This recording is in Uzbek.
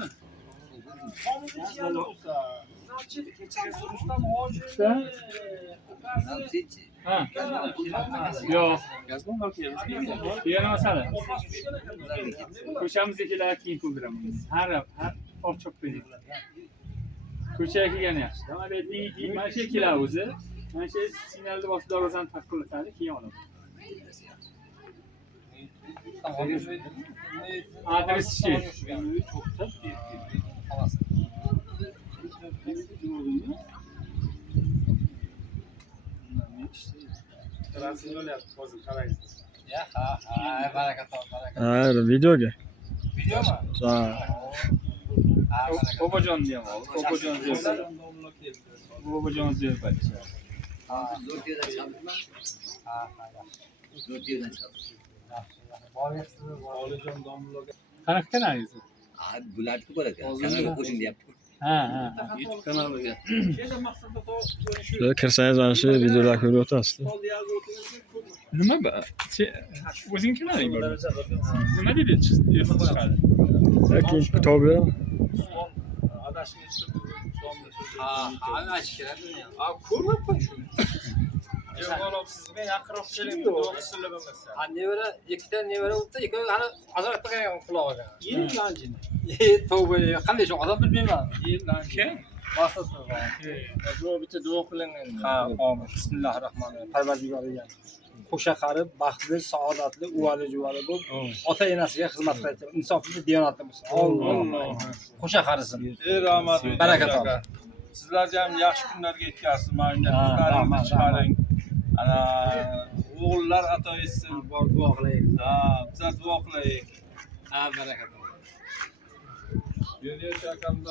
mi? Ha. Yo'q. Yana masala. Ko'chamizdagilar keyin ko'ldiraman. Har oq qo'ydik. Ko'chaga kelgani yaxshi. Mana shu kelar o'zi. Mana shu signalni bosib darvozani taqillatadi, keyin olaman. Adres şey. Ha, videoga. Video mu? Ha. Babacan diyem abi. Babacan diyor. Babacan diyor bence. Zo'rtiyodan chiqadimi? Ha. Zo'rtiyodan chiqadi. Onajon domlaga. Qanaqa kanalingizda? Ha, bularni ko'rar ekan. Kanalga qo'shing deyapti. Ha. YouTube kanaliga. Şöyle kirsangiz mana shu videolar ko'rib o'tasiz. Nima bu? O'zing kanaling bor. Nima dedi? Chiqadi. Keyin kitob beraman. Ana açık keladimi? Abi ko'ryapman shu. Javob sizga yaqinroq keling. To'g'risini bilmasa. Ha nevara, ikkita nevara o'tdi, ikkovi hali azor qilgan qulog'iga. Yillanjini. Tavba, qanday shu odam bilmayman. Kim? Maqsad qilgan. Bu bitta duo qilingan. Ha, amin. Bismillahirrohmanirrohim. Parvardigor degan. Qo'sha qarib, baxtli, saodatli, uvali juvali bo'lib, ota enasiga xizmat qiladi. Insofli, diyonatli bo'lsin. Alloh. Qo'sha qarisin. Ey rahmat. Baraka toping. Sizlarga ham yaxshi kunlarga yetkazsin. Mana kunlaringizni chiqaring. Ana o'g'illar ato etsin. Bor duo qilaylik. Ha, bizlar duo qilaylik. Ha, baraka toping. Yo'l chakamda